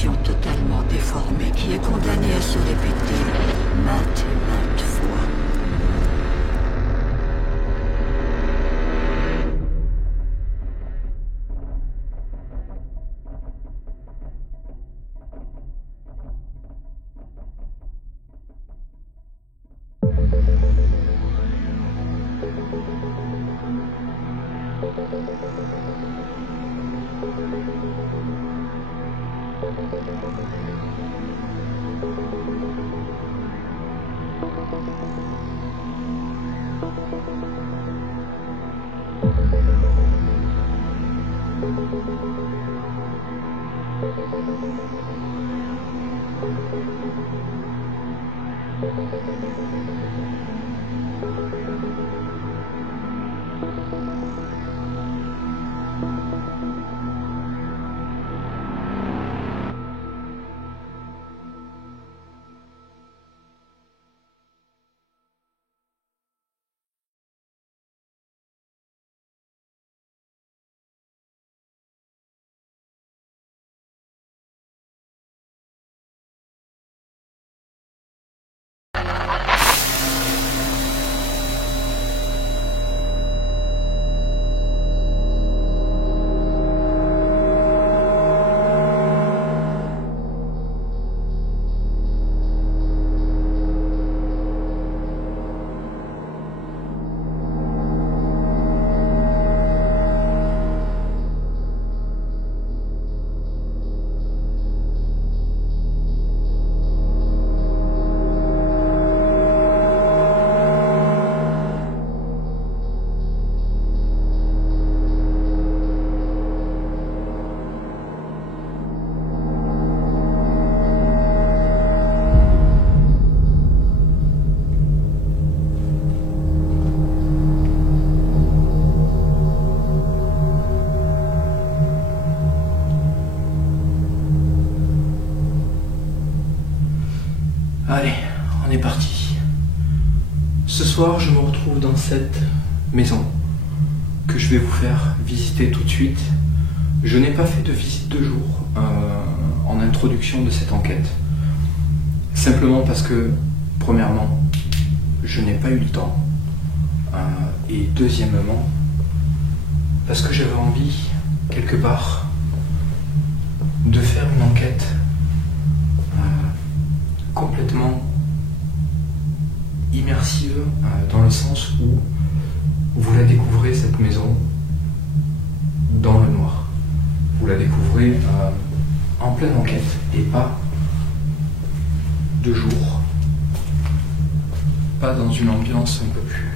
fiction totalement déformée qui est condamnée à se répéter maintes et maintes fois. Allez, on est parti. Ce soir, je me retrouve dans cette maison que je vais vous faire visiter tout de suite. Je n'ai pas fait de visite de jour en introduction de cette enquête. Simplement parce que, premièrement, je n'ai pas eu le temps. Et deuxièmement, parce que j'avais envie, quelque part, de faire une enquête complètement immersive, dans le sens où vous la découvrez, cette maison, dans le noir. Vous la découvrez en pleine enquête et pas de jour, pas dans une ambiance un peu plus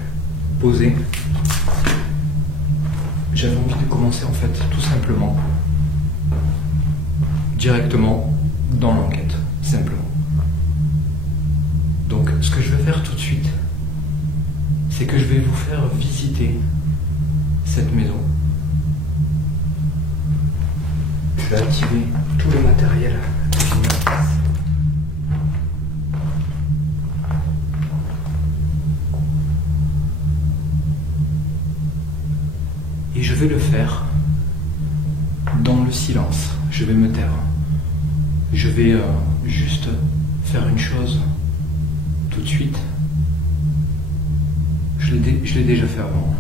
posée. J'avais envie de commencer en fait tout simplement directement dans l'enquête, simplement. Donc ce que je vais faire tout de suite, c'est que je vais vous faire visiter cette maison. Je vais activer tout le matériel. Et je vais le faire dans le silence. Je vais me taire. Je vais juste faire une chose tout de suite. Je l'ai déjà fait avant,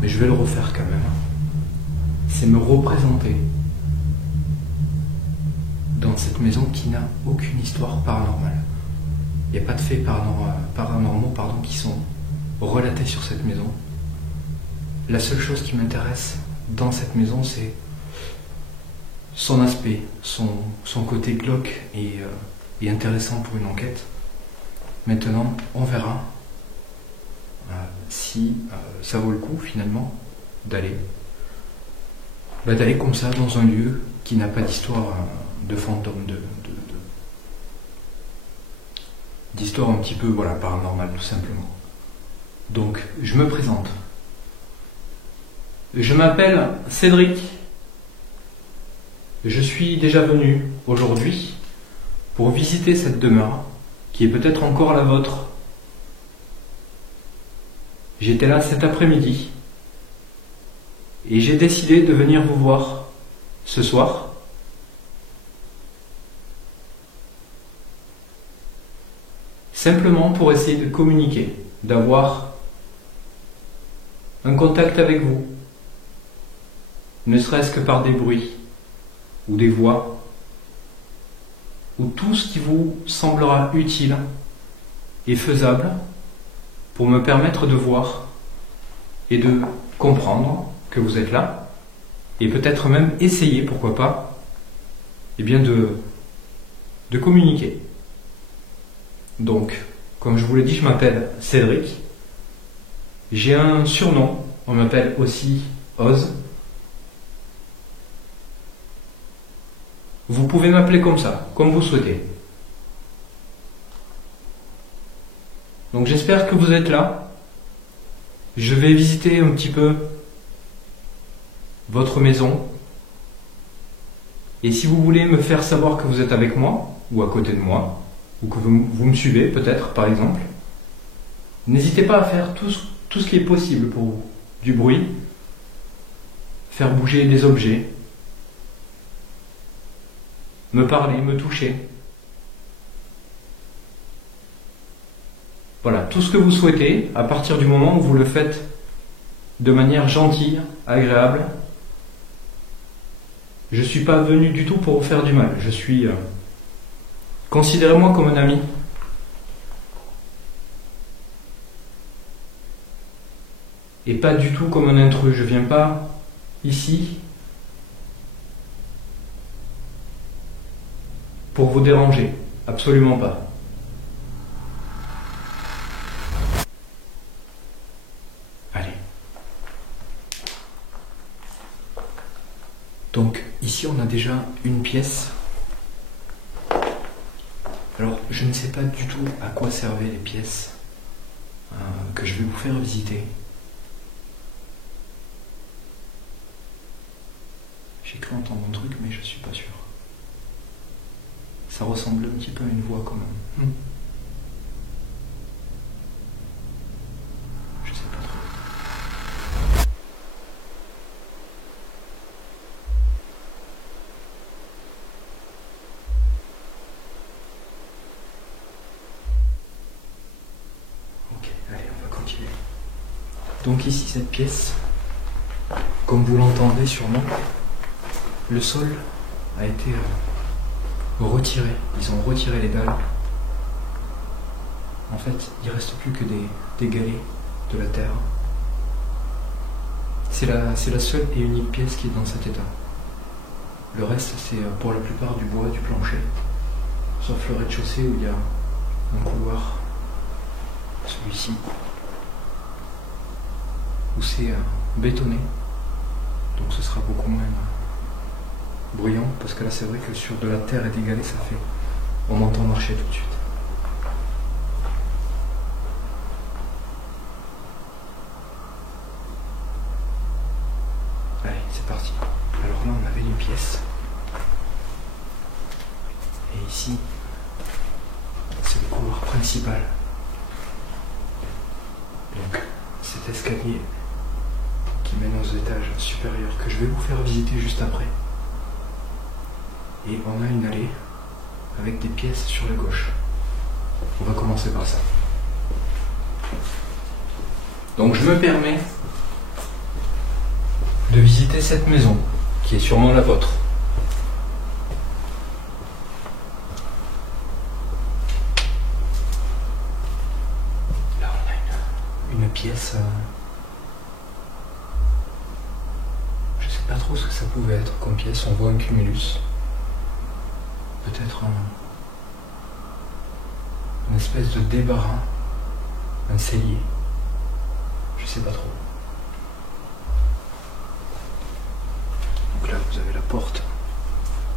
mais je vais le refaire quand même. C'est me représenter dans cette maison qui n'a aucune histoire paranormale. Il n'y a pas de faits paranormaux qui sont relatés sur cette maison. La seule chose qui m'intéresse dans cette maison, c'est son aspect, son côté glauque et intéressant pour une enquête. Maintenant, on verra si ça vaut le coup finalement d'aller comme ça dans un lieu qui n'a pas d'histoire de fantôme, d'histoire un petit peu paranormale tout simplement. Donc je me présente. Je m'appelle Cédric. Je suis déjà venu aujourd'hui pour visiter cette demeure qui est peut-être encore la vôtre. J'étais là cet après-midi et j'ai décidé de venir vous voir ce soir simplement pour essayer de communiquer, d'avoir un contact avec vous, ne serait-ce que par des bruits ou des voix, ou tout ce qui vous semblera utile et faisable pour me permettre de voir et de comprendre que vous êtes là, et peut-être même essayer, pourquoi pas, eh bien de communiquer. Donc, comme je vous l'ai dit, je m'appelle Cédric. J'ai un surnom, on m'appelle aussi Oz. Vous pouvez m'appeler comme ça, comme vous souhaitez. Donc j'espère que vous êtes là. Je vais visiter un petit peu votre maison. Et si vous voulez me faire savoir que vous êtes avec moi, ou à côté de moi, ou que vous me suivez peut-être, par exemple, n'hésitez pas à faire tout ce qui est possible pour vous. Du bruit, faire bouger des objets, me parler, me toucher. Voilà, tout ce que vous souhaitez, à partir du moment où vous le faites de manière gentille, agréable. Je ne suis pas venu du tout pour vous faire du mal. Je suis... considérez-moi comme un ami. Et pas du tout comme un intrus. Je ne viens pas ici pour vous déranger. Absolument pas. Allez. Donc, ici on a déjà une pièce. Alors, je ne sais pas du tout à quoi servaient les pièces que je vais vous faire visiter. J'ai cru entendre un truc, mais je suis pas sûr. Ça ressemble un petit peu à une voix quand même. Je sais pas trop. Ok, allez, on va continuer. Donc ici, cette pièce, comme vous l'entendez sûrement, le sol a été retiré. Ils ont retiré les dalles. En fait, il ne reste plus que des galets de la terre. C'est la seule et unique pièce qui est dans cet état. Le reste, c'est pour la plupart du bois, du plancher. Sauf le rez-de-chaussée où il y a un couloir, celui-ci, où c'est bétonné. Donc ce sera beaucoup moins bruyant, parce que là c'est vrai que sur de la terre et des galets ça fait, on m'entend marcher tout de suite. Allez, c'est parti. Alors là on avait une pièce, et ici c'est le couloir principal. Donc cet escalier qui mène aux étages supérieurs que je vais vous faire visiter juste après. Et on a une allée avec des pièces sur la gauche. On va commencer par ça. Donc je me permets de visiter cette maison, qui est sûrement la vôtre. Là on a une pièce... je sais pas trop ce que ça pouvait être comme pièce, on voit un cumulus. Peut-être une espèce de débarras, un cellier, je sais pas trop. Donc là vous avez la porte,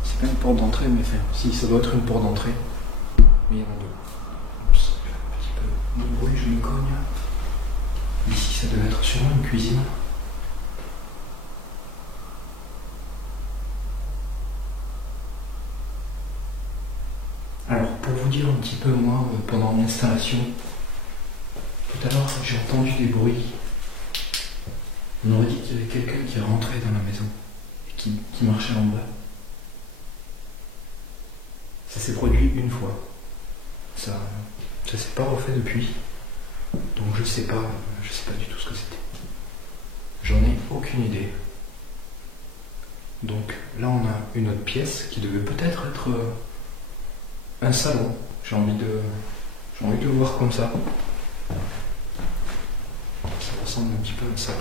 c'est pas une porte d'entrée mais enfin, si ça doit être une porte d'entrée, mais il y en a deux. Oups, un petit peu de bruit, je me cogne. Ici ça devait être sûrement une cuisine. Alors, pour vous dire un petit peu, moi, pendant l'installation, tout à l'heure, j'ai entendu des bruits. On aurait dit qu'il y avait quelqu'un qui rentrait dans la maison et qui marchait en bas. Ça s'est produit une fois. Ça Ça s'est pas refait depuis. Donc je sais pas du tout ce que c'était. J'en ai aucune idée. Donc là on a une autre pièce qui devait peut-être être un salon. J'ai envie de le voir comme ça. Ça ressemble un petit peu à un salon.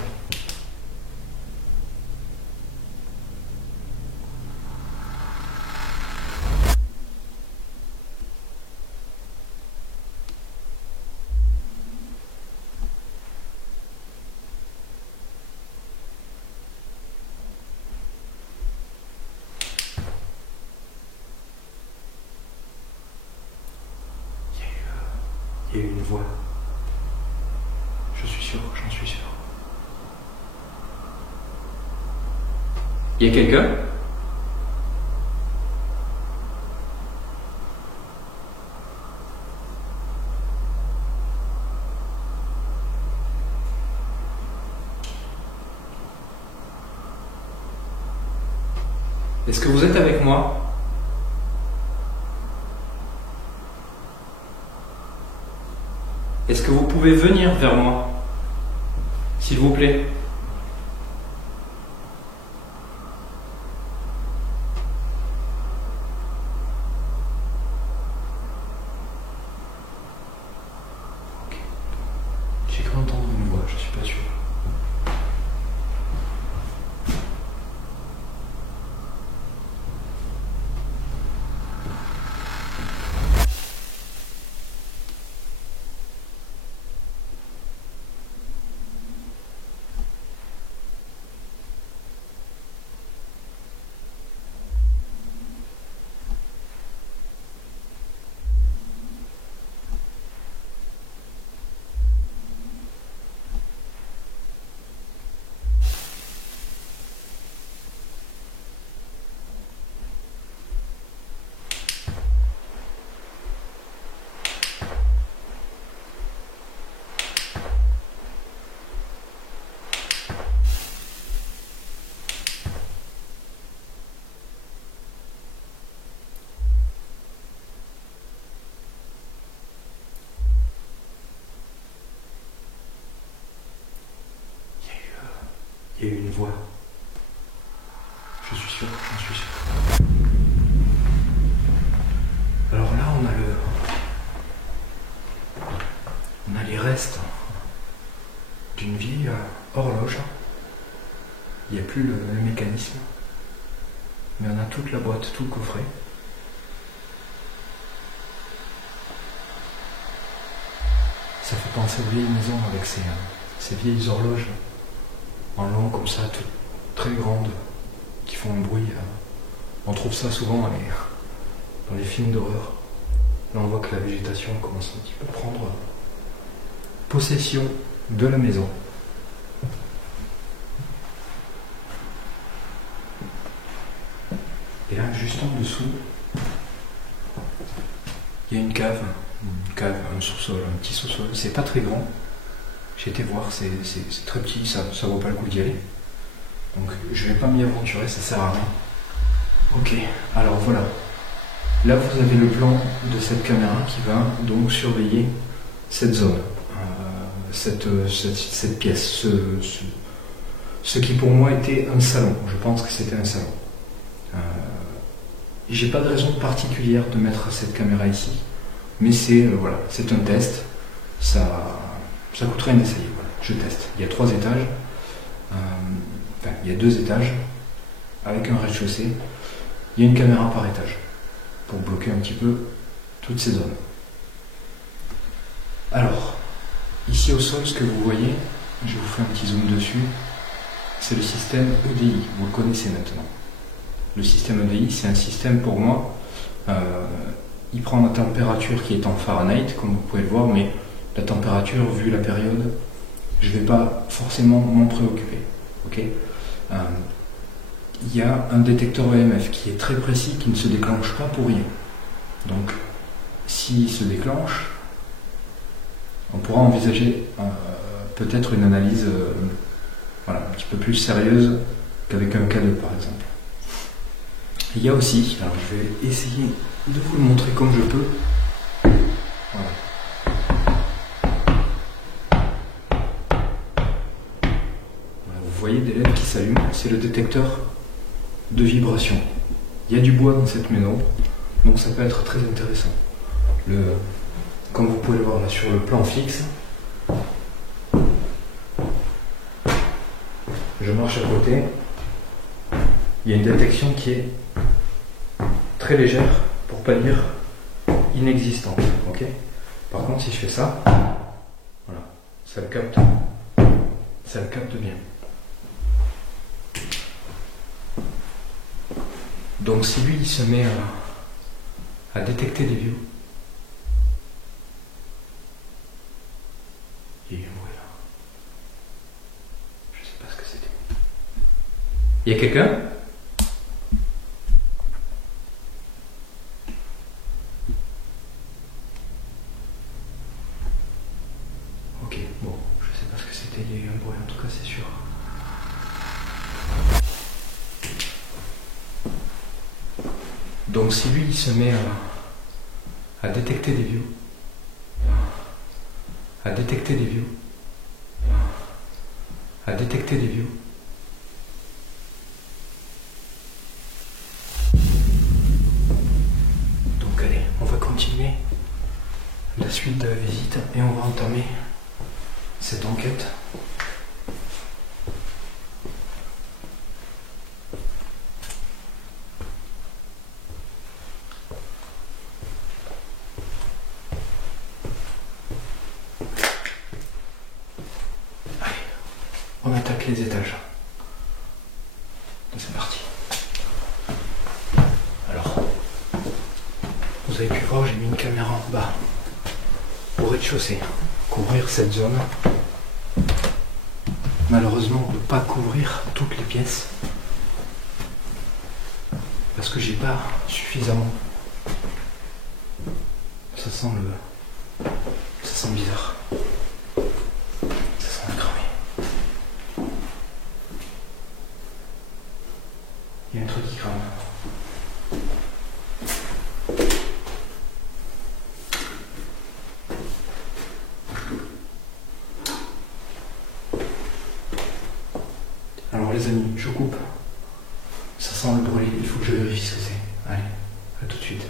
Il y a eu une voix. Je suis sûr, j'en suis sûr. Il y a quelqu'un ? Est-ce que vous êtes avec moi ? Est-ce que vous pouvez venir vers moi, s'il vous plaît? Ok. J'ai cru entendre une voix, je suis pas sûr. Il y a eu une voix. Je suis sûr, j'en suis sûr. Alors là, on a les restes d'une vieille horloge. Il n'y a plus le mécanisme, mais on a toute la boîte, tout le coffret. Ça fait penser aux vieilles maisons avec ces vieilles horloges en long comme ça, toutes très grandes, qui font un bruit. On trouve ça souvent dans les films d'horreur. Là on voit que la végétation commence un petit peu à prendre possession de la maison. Et là juste en dessous, il y a une cave, un sous-sol, un petit sous-sol. C'est pas très grand. J'ai été voir, c'est très petit, ça vaut pas le coup d'y aller. Donc je vais pas m'y aventurer, ça sert à rien. Ok, alors voilà. Là vous avez le plan de cette caméra qui va donc surveiller cette zone, cette pièce, ce qui pour moi était un salon. Je pense que c'était un salon. J'ai pas de raison particulière de mettre cette caméra ici, mais c'est voilà, c'est un test. Ça coûterait un essai, voilà, je teste. Il y a 3 étages, il y a 2 étages, avec un rez-de-chaussée. Il y a une caméra par étage, pour bloquer un petit peu toutes ces zones. Alors, ici au sol, ce que vous voyez, je vous fais un petit zoom dessus, c'est le système EDI, vous le connaissez maintenant. Le système EDI, c'est un système pour moi, il prend la température qui est en Fahrenheit, comme vous pouvez le voir, mais la température, vu la période, je ne vais pas forcément m'en préoccuper. Okay, il y a un détecteur EMF qui est très précis, qui ne se déclenche pas pour rien. Donc, s'il se déclenche, on pourra envisager peut-être une analyse un petit peu plus sérieuse qu'avec un K2 par exemple. Il y a aussi, alors je vais essayer de vous le montrer comme je peux. Voilà. voyez des LED qui s'allument, c'est le détecteur de vibration. Il y a du bois dans cette maison, donc ça peut être très intéressant. Comme vous pouvez le voir là sur le plan fixe, je marche à côté, il y a une détection qui est très légère, pour pas dire inexistante. Okay, par contre, si je fais ça, voilà, ça le capte bien. Donc si lui il se met à détecter des vieux, il y a eu un bruit là. Je sais pas ce que c'était. Il y a quelqu'un? Ok, bon, je sais pas ce que c'était, il y a eu un bruit en tout cas, c'est sûr. Donc si lui il se met à détecter des vieux, à détecter des vieux, à détecter des vieux, donc allez, on va continuer la suite de la visite et on va entamer cette enquête. On attaque les étages. C'est parti. Alors, vous avez pu voir, j'ai mis une caméra en bas au rez-de-chaussée. Couvrir cette zone. Malheureusement, on ne peut pas couvrir toutes les pièces parce que j'ai pas suffisamment. Ça sent bizarre. Ça sent la cramée. Il y a un truc qui crame. Alors les amis, je coupe. Ça sent le bruit, il faut que je vérifie ce que c'est. Allez, à tout de suite.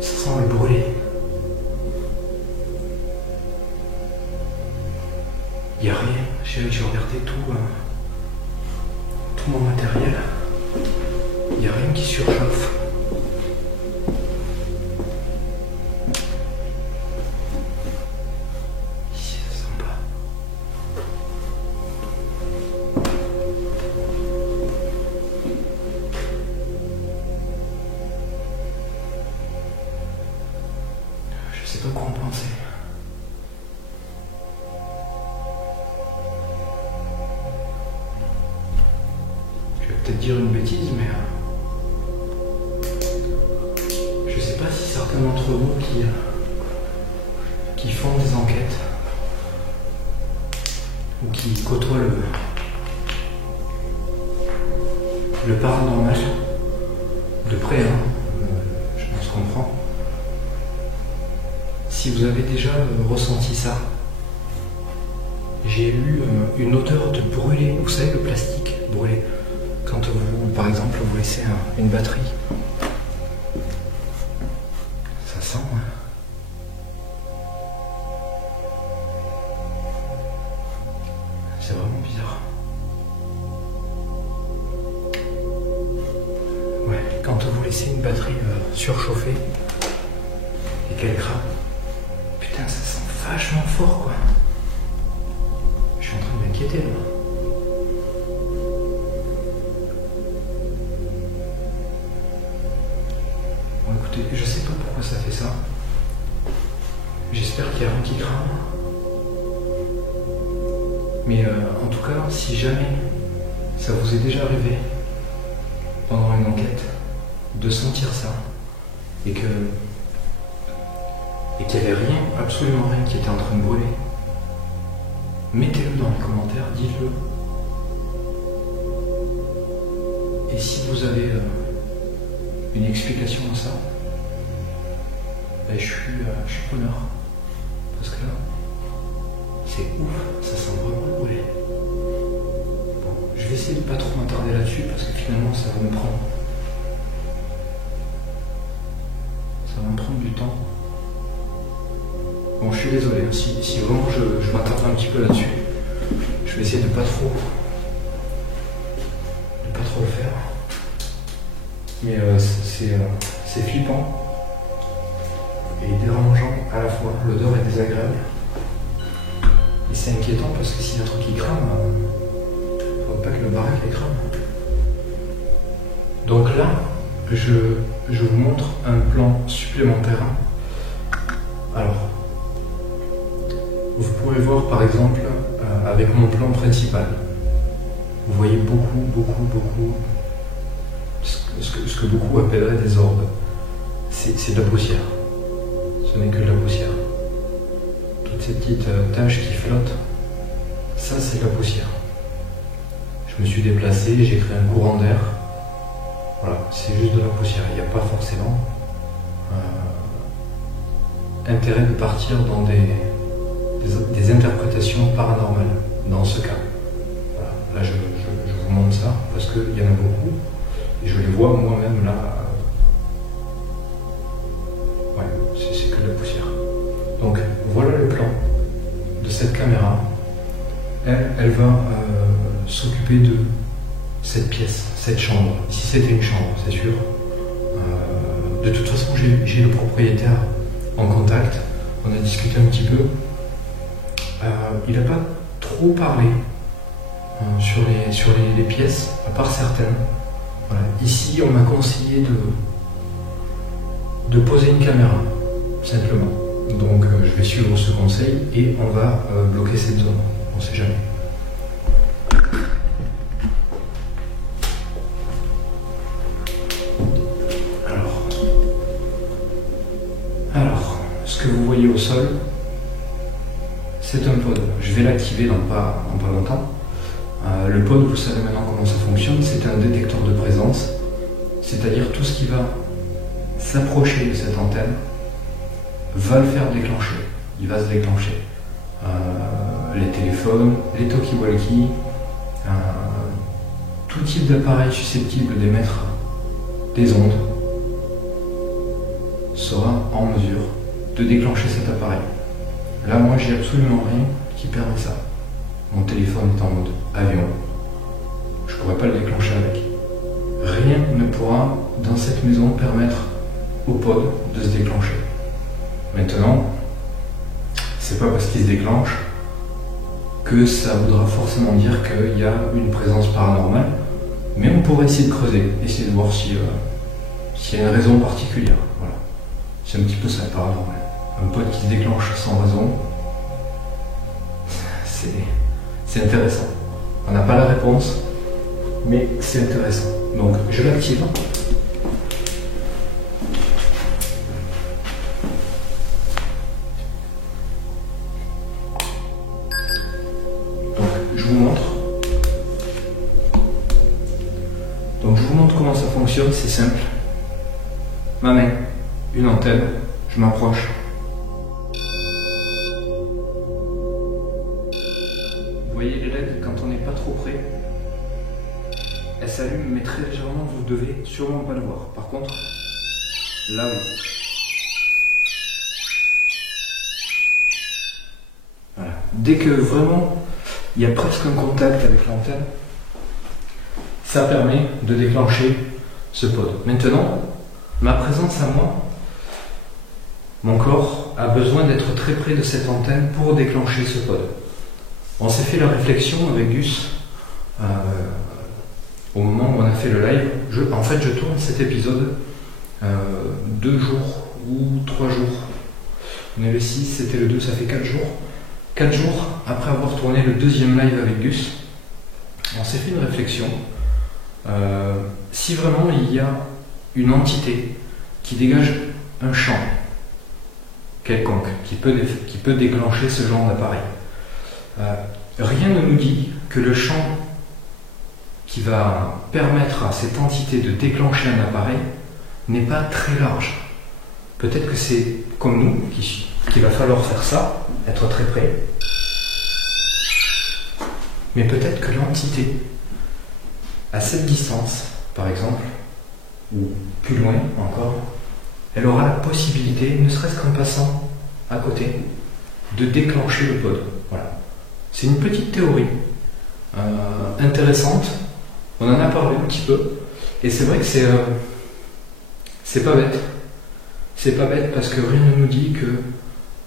Ça sent le brûlé. Il n'y a rien. J'ai regardé tout mon matériel. Il n'y a rien qui surchauffe. Ici, ça sent pas. Je sais pas quoi en penser. Je vais peut-être dire une bêtise, mais je sais pas si certains d'entre vous qui font des enquêtes ou qui côtoient le paranormal de près, je pense comprendre. Si vous avez déjà ressenti ça, j'ai eu une odeur de brûlé, vous savez, le plastique brûlé. Quand vous, par exemple, vous laissez une batterie, ça sent, c'est vraiment bizarre. Ouais, quand vous laissez une batterie surchauffée et qu'elle crame, putain, ça sent vachement fort, quoi. Je suis en train de m'inquiéter, là. Bon, écoutez, je sais pas pourquoi ça fait ça. J'espère qu'il y a rien qui crame. Mais en tout cas, si jamais ça vous est déjà arrivé pendant une enquête de sentir ça et qu'il n'y avait rien, absolument rien qui était en train de brûler, mettez-le dans les commentaires, dites-le. Et si vous avez une explication à ça, ben je suis preneur. Parce que là, c'est ouf, ça sent vraiment le brûlé. Bon, je vais essayer de pas trop m'attarder là-dessus parce que finalement ça va me prendre du temps. Bon, je suis désolé, si vraiment je m'attarde un petit peu là-dessus, je vais essayer de pas trop le faire. Mais c'est flippant et dérangeant à la fois. L'odeur est désagréable. Et c'est inquiétant parce que s'il y a un truc qui crame, il ne faudrait pas que le baraque les crame. Donc là, je vous montre un plan supplémentaire. Alors, vous pouvez voir par exemple avec mon plan principal. Vous voyez beaucoup ce que beaucoup appelleraient des orbes. C'est de la poussière. Ce n'est que de la poussière. Toutes ces petites taches qui flottent, ça c'est de la poussière. Je me suis déplacé, j'ai créé un courant d'air. Voilà, c'est juste de la poussière. Il n'y a pas forcément intérêt de partir dans des interprétations paranormales dans ce cas. Voilà. Là je vous montre ça parce qu'il y en a beaucoup et je les vois moi-même là. Ouais, c'est que de la poussière. Donc voilà le plan de cette caméra. Elle va s'occuper de cette pièce, cette chambre. Si c'était une chambre, c'est sûr. De toute façon, j'ai le propriétaire en contact. On a discuté un petit peu. Il n'a pas trop parlé sur les pièces, à part certaines. Voilà. Ici, on m'a conseillé de poser une caméra, simplement. Donc, je vais suivre ce conseil et on va bloquer cette zone. On ne sait jamais. Alors, ce que vous voyez au sol, c'est un pod. Je vais l'activer dans pas longtemps. Le pod, vous savez maintenant comment ça fonctionne, c'est un détecteur de présence, c'est-à-dire tout ce qui va s'approcher de cette antenne va le faire déclencher. Il va se déclencher. Les téléphones, les talkie-walkie, tout type d'appareil susceptible d'émettre des ondes sera en mesure de déclencher cet appareil. Là, moi, j'ai absolument rien qui permet ça. Mon téléphone est en mode avion. Je ne pourrais pas le déclencher avec. Rien ne pourra, dans cette maison, permettre au pod de se déclencher. Maintenant, c'est pas parce qu'il se déclenche que ça voudra forcément dire qu'il y a une présence paranormale, mais on pourrait essayer de creuser, essayer de voir s'il y a une raison particulière. Voilà. C'est un petit peu ça le paranormal. Un pod qui se déclenche sans raison, c'est intéressant. On n'a pas la réponse, mais c'est intéressant. Donc je l'active. Je vous montre comment ça fonctionne, c'est simple. Ma main, une antenne, je m'approche. Vous voyez les LED quand on n'est pas trop près, elles s'allument mais très légèrement, vous devez sûrement pas le voir. Par contre, là oui. Voilà. Dès que vraiment il y a presque un contact avec l'antenne, ça permet de déclencher ce pod. Maintenant, ma présence à moi, mon corps a besoin d'être très près de cette antenne pour déclencher ce pod. On s'est fait la réflexion avec Gus au moment où on a fait le live. En fait, je tourne cet épisode 2 jours ou 3 jours. On est le 6, c'était le 2, ça fait 4 jours. 4 jours après avoir tourné le deuxième live avec Gus, on s'est fait une réflexion. Si vraiment il y a une entité qui dégage un champ quelconque, qui peut déclencher ce genre d'appareil, rien ne nous dit que le champ qui va permettre à cette entité de déclencher un appareil n'est pas très large. Peut-être que c'est comme nous, qu'il va falloir faire ça, être très près. Mais peut-être que l'entité, à cette distance, par exemple, ou plus loin encore, elle aura la possibilité, ne serait-ce qu'en passant à côté, de déclencher le pod. Voilà. C'est une petite théorie intéressante. On en a parlé un petit peu, et c'est vrai que c'est pas bête. C'est pas bête parce que rien ne nous dit que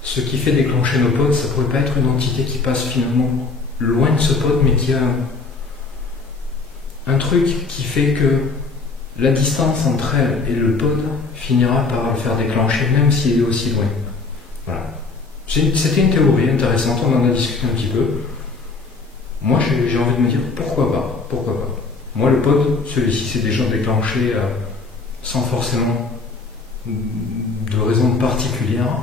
ce qui fait déclencher nos pods, ça pourrait pas être une entité qui passe finalement loin de ce pod, mais qui a un truc qui fait que la distance entre elle et le pod finira par le faire déclencher, même s'il est aussi loin. Voilà. C'était une théorie intéressante, on en a discuté un petit peu. Moi, j'ai envie de me dire, pourquoi pas. Moi, le pod, celui-ci, c'est déjà déclenché sans forcément de raison particulière.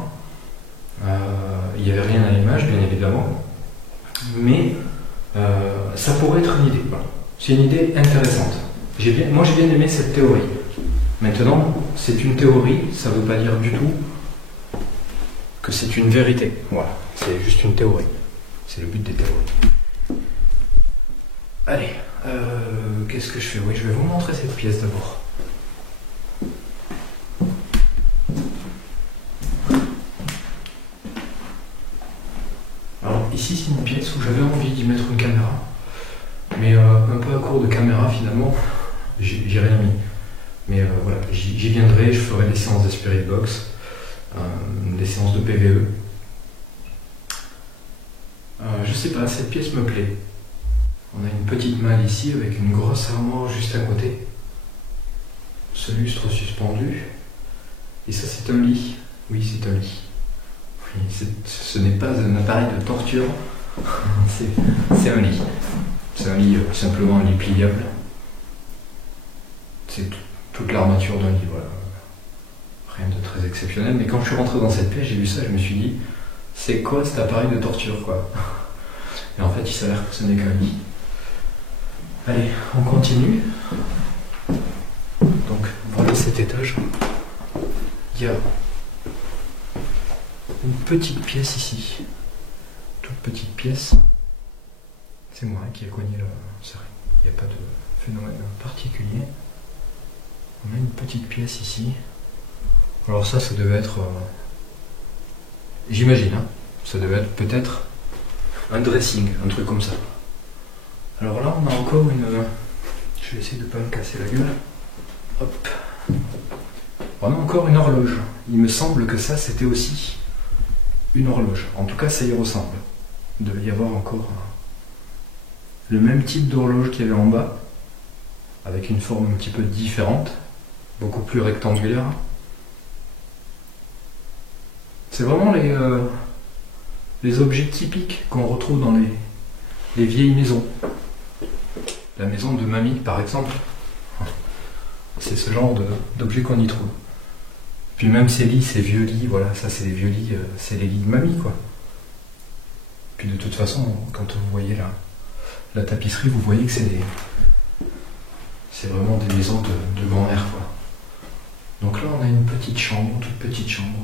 Il n'y avait rien à l'image, bien évidemment. Mais ça pourrait être une idée. Voilà. C'est une idée intéressante. Moi, j'ai bien aimé cette théorie. Maintenant, c'est une théorie, ça ne veut pas dire du tout que c'est une vérité. Voilà, c'est juste une théorie. C'est le but des théories. Allez, qu'est-ce que je fais? Oui, je vais vous montrer cette pièce d'abord. Alors, ici, c'est une pièce où j'avais envie d'y mettre une caméra. Mais un peu à court de caméra, finalement, j'ai rien mis. Mais voilà, j'y viendrai, je ferai des séances de Spirit Box, des séances de PVE. Je sais pas, cette pièce me plaît. On a une petite malle ici avec une grosse armoire juste à côté. Ce lustre suspendu. Et ça, c'est un lit. Oui, c'est un lit. Oui, ce n'est pas un appareil de torture. C'est un lit. C'est un lit, simplement un lit pliable. C'est toute l'armature d'un lit, voilà. Rien de très exceptionnel. Mais quand je suis rentré dans cette pièce, j'ai vu ça, je me suis dit, c'est quoi cet appareil de torture, quoi? Et en fait, il s'avère que ce n'est qu'un lit. Allez, on continue. Donc, voilà cet étage. Il y a une petite pièce ici. Toute petite pièce. C'est moi qui ai cogné le serré. Il n'y a pas de phénomène particulier. On a une petite pièce ici. Alors ça devait être... j'imagine, hein, ça devait être peut-être un dressing, un truc comme ça. Alors là, on a encore une... Je vais essayer de ne pas me casser la gueule. Hop. On a encore une horloge. Il me semble que ça, c'était aussi une horloge. En tout cas, ça y ressemble. Il devait y avoir encore le même type d'horloge qu'il y avait en bas, avec une forme un petit peu différente, beaucoup plus rectangulaire. C'est vraiment les objets typiques qu'on retrouve dans les vieilles maisons. La maison de mamie, par exemple. C'est ce genre d'objets qu'on y trouve. Puis même ces lits, ces vieux lits, voilà, ça c'est les vieux lits, c'est les lits de mamie, quoi. Puis de toute façon, quand vous voyez la tapisserie, vous voyez que c'est vraiment des maisons de grand-mère, quoi. Donc là, on a une petite chambre, toute petite chambre.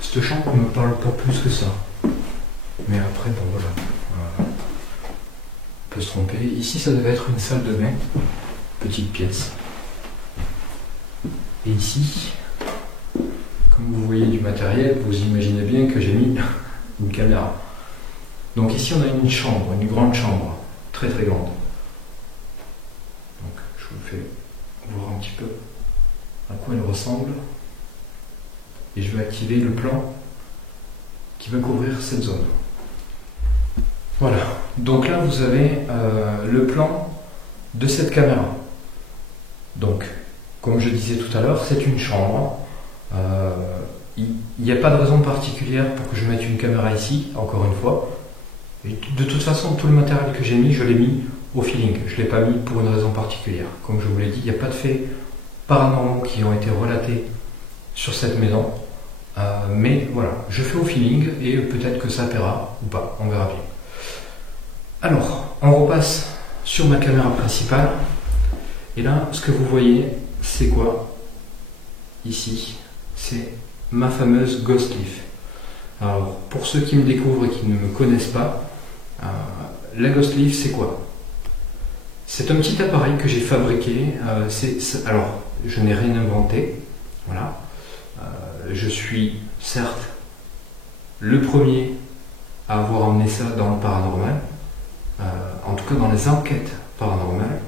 Cette chambre ne me parle pas plus que ça. Mais après, bon voilà. On peut se tromper. Ici, ça devait être une salle de bain. Petite pièce. Et ici, comme vous voyez du matériel, vous imaginez bien que j'ai mis une caméra. Donc ici, on a une chambre, une grande chambre. Très très grande. Donc, je vous fais voir un petit peu à quoi elle ressemble. Et je vais activer le plan qui va couvrir cette zone. Voilà, donc là vous avez le plan de cette caméra. Donc, comme je disais tout à l'heure, c'est une chambre. Il n'y a pas de raison particulière pour que je mette une caméra ici, encore une fois. Et de toute façon, tout le matériel que j'ai mis, je l'ai mis au feeling. Je ne l'ai pas mis pour une raison particulière. Comme je vous l'ai dit, il n'y a pas de faits paranormaux qui ont été relatés sur cette maison. Mais voilà, je fais au feeling et peut-être que ça paiera ou pas, on verra bien. Alors, on repasse sur ma caméra principale. Et là, ce que vous voyez, c'est quoi? Ici, c'est ma fameuse Ghost Leaf. Alors, pour ceux qui me découvrent et qui ne me connaissent pas, la Ghost Leaf, c'est quoi? C'est un petit appareil que j'ai fabriqué. Alors, je n'ai rien inventé. Voilà. Je suis certes le premier à avoir emmené ça dans le paranormal, en tout cas dans les enquêtes paranormales,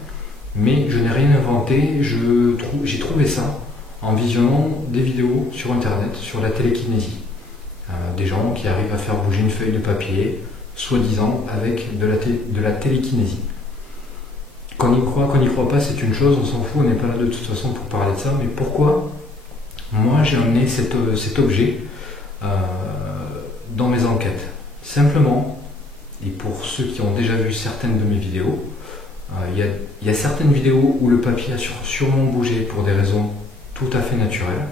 mais je n'ai rien inventé. J'ai trouvé ça en visionnant des vidéos sur internet sur la télékinésie. Des gens qui arrivent à faire bouger une feuille de papier, soi-disant avec de la télékinésie. Qu'on y croit, qu'on n'y croit pas, c'est une chose, on s'en fout, on n'est pas là de toute façon pour parler de ça, mais pourquoi moi j'ai amené cet objet dans mes enquêtes? Simplement, et pour ceux qui ont déjà vu certaines de mes vidéos, il y a certaines vidéos où le papier a sûrement bougé pour des raisons tout à fait naturelles,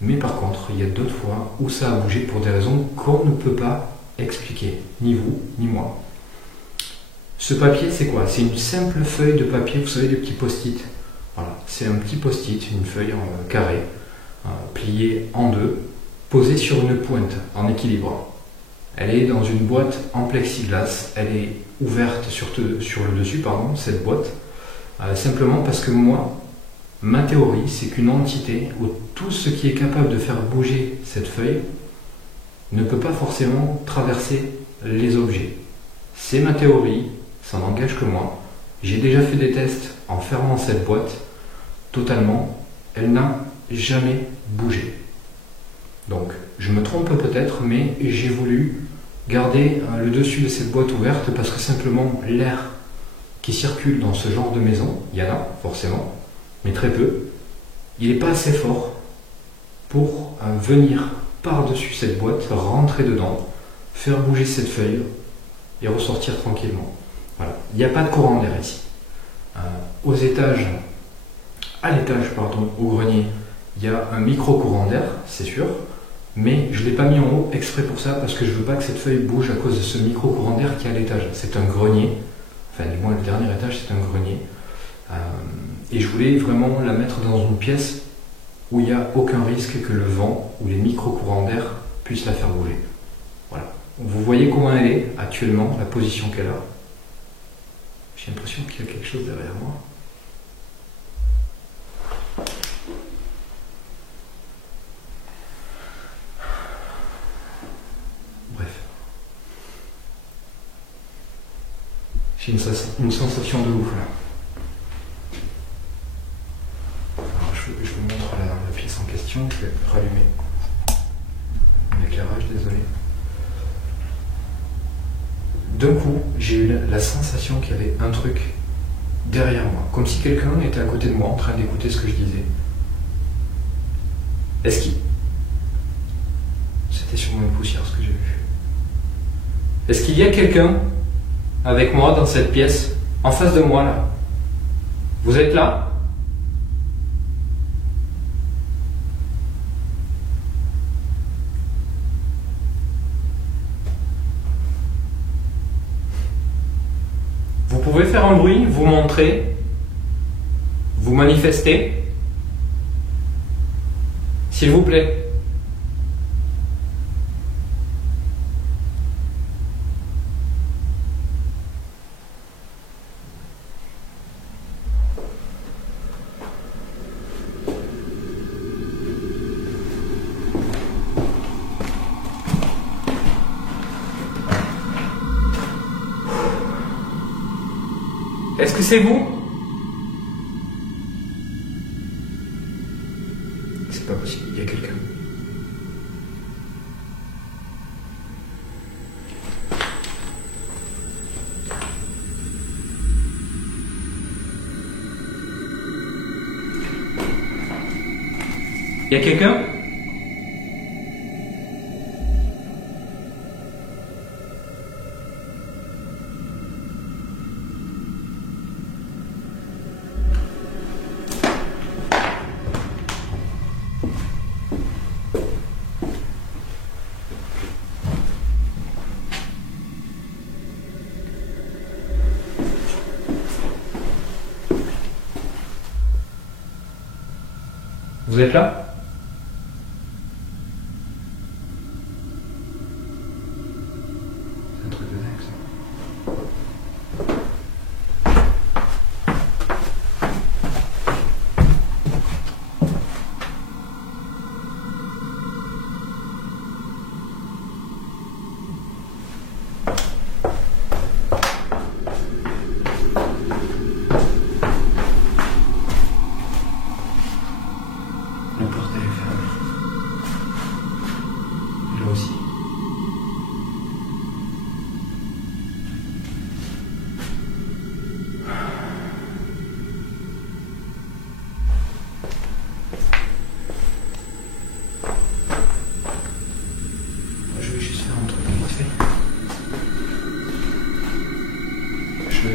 mais par contre, il y a d'autres fois où ça a bougé pour des raisons qu'on ne peut pas expliquer, ni vous, ni moi. Ce papier, c'est quoi? C'est une simple feuille de papier, vous savez, des petits post-it. Voilà, c'est un petit post-it, une feuille en carré, pliée en deux, posée sur une pointe en équilibre. Elle est dans une boîte en plexiglas, elle est ouverte sur le dessus, pardon, cette boîte, simplement parce que moi, ma théorie, c'est qu'une entité, ou tout ce qui est capable de faire bouger cette feuille, ne peut pas forcément traverser les objets. C'est ma théorie, ça n'engage que moi. J'ai déjà fait des tests en fermant cette boîte, totalement, elle n'a jamais bougé. Donc, je me trompe peut-être, mais j'ai voulu garder le dessus de cette boîte ouverte parce que simplement l'air qui circule dans ce genre de maison, il y en a forcément, mais très peu, il n'est pas assez fort pour venir par-dessus cette boîte, rentrer dedans, faire bouger cette feuille et ressortir tranquillement. Voilà. Il n'y a pas de courant d'air ici. À l'étage, au grenier, il y a un micro-courant d'air, c'est sûr, mais je ne l'ai pas mis en haut exprès pour ça, parce que je ne veux pas que cette feuille bouge à cause de ce micro-courant d'air qui est à l'étage. C'est un grenier, enfin du moins le dernier étage c'est un grenier, et je voulais vraiment la mettre dans une pièce où il n'y a aucun risque que le vent ou les micro-courants d'air puissent la faire bouger. Voilà. Vous voyez comment elle est actuellement, la position qu'elle a. J'ai l'impression qu'il y a quelque chose derrière moi. J'ai une sensation de ouf là. Alors, je vous montre la pièce en question, je vais rallumer l'éclairage, désolé. D'un coup, j'ai eu la sensation qu'il y avait un truc derrière moi, comme si quelqu'un était à côté de moi en train d'écouter ce que je disais. Est-ce qu'il... C'était sûrement une poussière ce que j'ai vu. Est-ce qu'il y a quelqu'un avec moi dans cette pièce, en face de moi là? Vous êtes là? Vous pouvez faire un bruit, vous montrer, vous manifester, s'il vous plaît. Est-ce que c'est vous? C'est pas possible, il y a quelqu'un. Il y a quelqu'un? Vous êtes là? C'est un truc de dingue ça. La porte elle est fermée. Là aussi. Je vais juste faire un truc vite fait.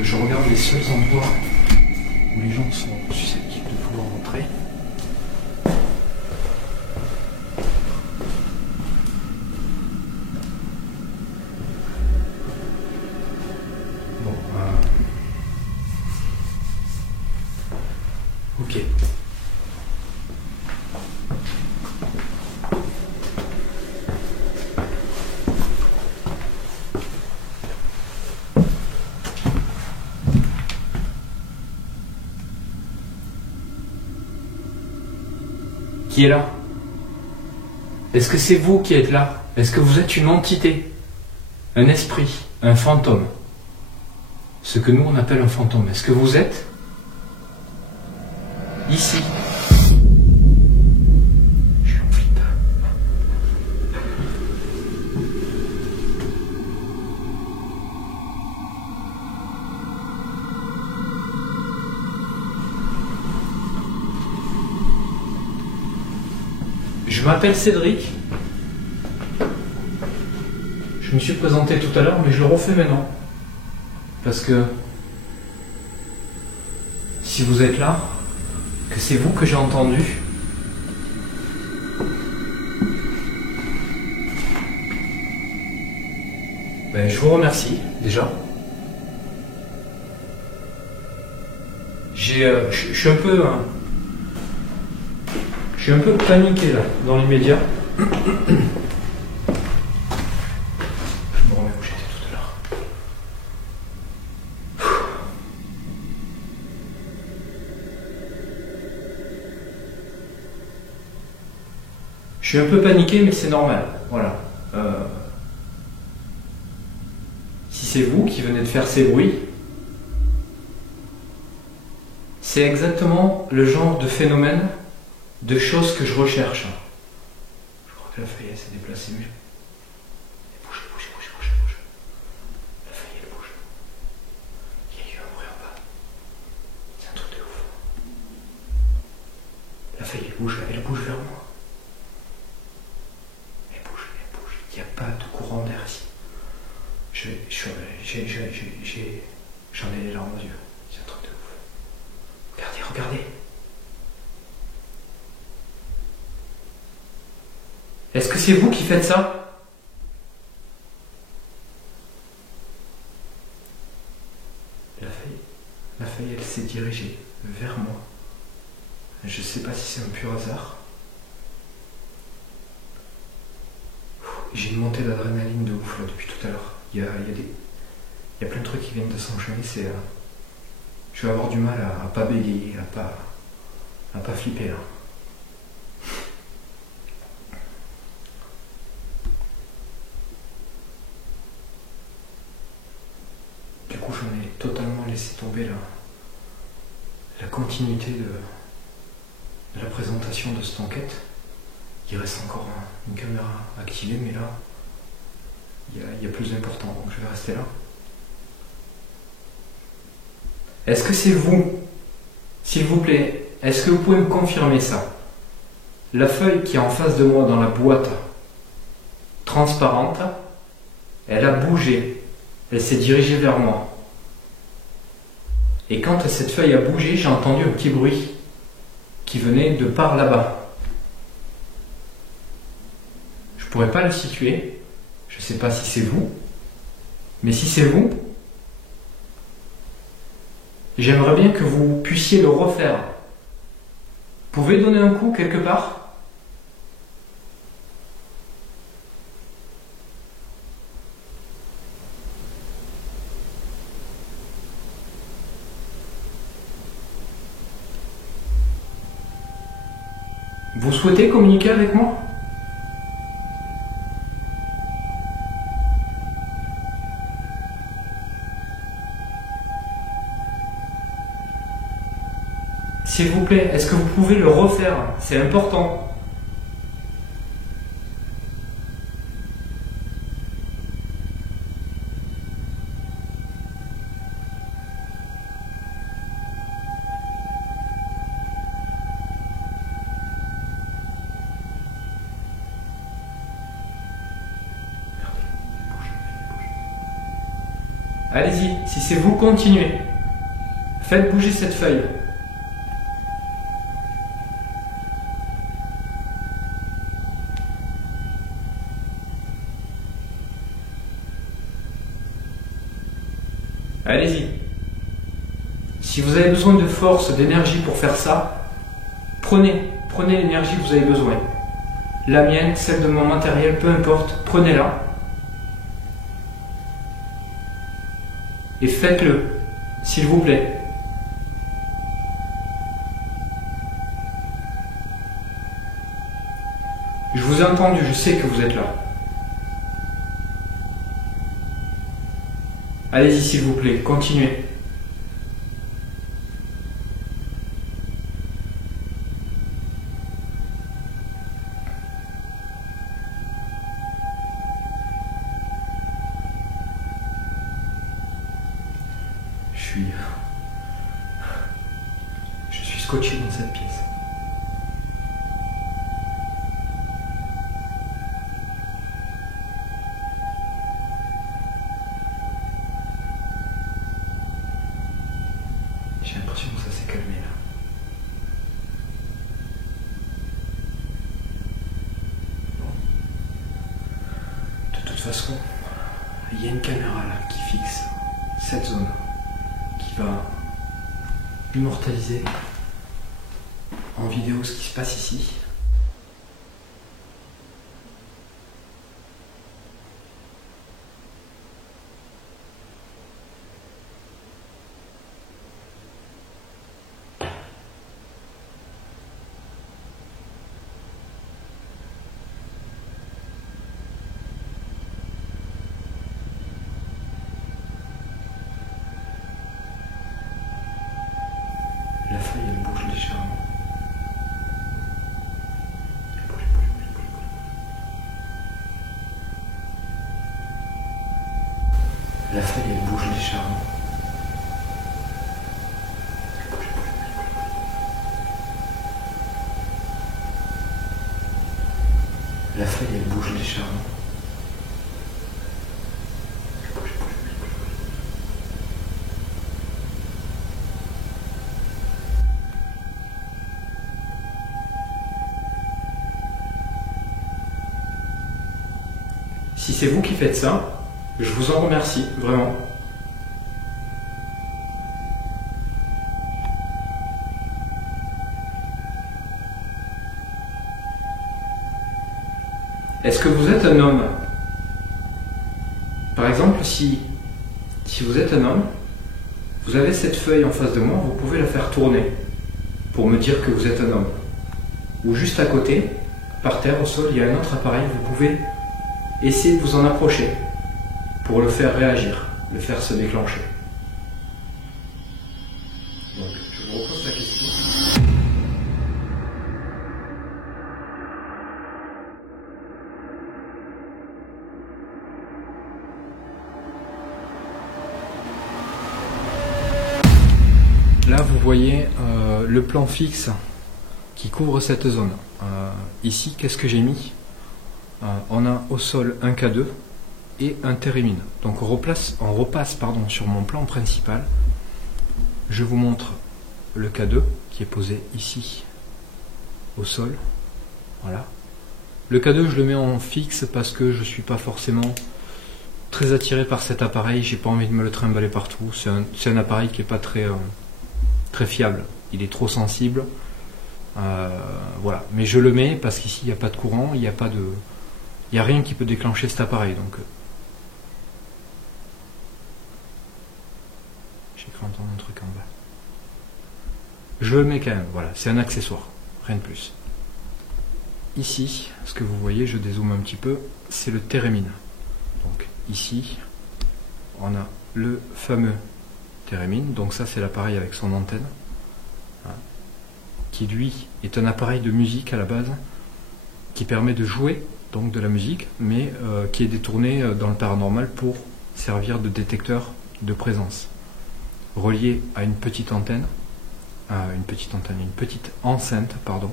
Je regarde les seuls endroits où les gens sont susceptibles de pouvoir entrer. Bon, ok. Qui est là? Est-ce que c'est vous qui êtes là? Est-ce que vous êtes une entité? Un esprit? Un fantôme? Ce que nous on appelle un fantôme. Est-ce que vous êtes ici? Je suis en flip. Je m'appelle Cédric. Je me suis présenté tout à l'heure, mais je le refais maintenant. Parce que si vous êtes là, que c'est vous que j'ai entendu, ben, je vous remercie déjà. Je suis un peu paniqué là, dans l'immédiat. Je me remets où j'étais tout à l'heure. Je suis un peu paniqué, mais c'est normal. Voilà. Si c'est vous qui venez de faire ces bruits, C'est exactement le genre de phénomène, de choses que je recherche. Je crois que la feuille s'est déplacée, mais... Elle bouge. La feuille, elle bouge. Il y a eu un bruit en bas. C'est un truc de ouf. La feuille, elle bouge vers moi. Elle bouge. Il n'y a pas de courant d'air ici. J'en ai les larmes aux yeux. C'est un truc de ouf. Regardez. Est-ce que c'est vous qui faites ça? La feuille, elle s'est dirigée vers moi. Je ne sais pas si c'est un pur hasard. J'ai une montée d'adrénaline de ouf là depuis tout à l'heure. Il y a plein de trucs qui viennent de s'enchaîner. Je vais avoir du mal à pas bégayer, à pas flipper là. Du coup, j'en ai totalement laissé tomber la continuité de la présentation de cette enquête. Il reste encore une caméra activée, mais là, il y a plus important, donc je vais rester là. Est-ce que c'est vous? S'il vous plaît, est-ce que vous pouvez me confirmer ça? La feuille qui est en face de moi dans la boîte transparente, elle a bougé, elle s'est dirigée vers moi. Et quand cette feuille a bougé, j'ai entendu un petit bruit qui venait de par là-bas. Je ne pourrais pas le situer, je ne sais pas si c'est vous, mais si c'est vous, j'aimerais bien que vous puissiez le refaire. Vous pouvez donner un coup quelque part? Vous souhaitez communiquer avec moi? S'il vous plaît, est-ce que vous pouvez le refaire? C'est important. Allez-y, si c'est vous, continuez. Faites bouger cette feuille. Allez-y. Si vous avez besoin de force, d'énergie pour faire ça, prenez l'énergie que vous avez besoin. La mienne, celle de mon matériel, peu importe, prenez-la. Et faites-le, s'il vous plaît. Je vous ai entendu, je sais que vous êtes là. Allez-y, s'il vous plaît, continuez. Je suis scotché dans cette pièce. J'ai l'impression que ça s'est calmé là. Bon. De toute façon, il y a une caméra là qui fixe cette zone, qui va immortaliser en vidéo ce qui se passe ici. La feuille, elle bouge légèrement. La feuille, elle bouge légèrement. La feuille, elle bouge légèrement. Si c'est vous qui faites ça, je vous en remercie, vraiment. Est-ce que vous êtes un homme? Par exemple, si vous êtes un homme, vous avez cette feuille en face de moi, vous pouvez la faire tourner pour me dire que vous êtes un homme. Ou juste à côté, par terre, au sol, il y a un autre appareil, vous pouvez essayer de vous en approcher pour le faire réagir, le faire se déclencher. Donc, je vous repose la question. Là, vous voyez le plan fixe qui couvre cette zone. Ici, qu'est-ce que j'ai mis? On a au sol un K2 et un térémine. Donc on repasse sur mon plan principal. Je vous montre le K2 qui est posé ici au sol. Voilà. Le K2, je le mets en fixe parce que je ne suis pas forcément très attiré par cet appareil. J'ai pas envie de me le trimballer partout. C'est un appareil qui n'est pas très fiable. Il est trop sensible. Voilà. Mais je le mets parce qu'ici il n'y a pas de courant, il n'y a rien qui peut déclencher cet appareil. Donc j'ai cru entendre un truc en bas. Je le mets quand même. Voilà. C'est un accessoire. Rien de plus. Ici, ce que vous voyez, je dézoome un petit peu, c'est le térémine. Donc ici, on a le fameux térémine. Donc ça, c'est l'appareil avec son antenne, qui lui est un appareil de musique à la base, qui permet de jouer donc de la musique, mais qui est détourné dans le paranormal pour servir de détecteur de présence, relié à une petite antenne, une petite enceinte, pardon,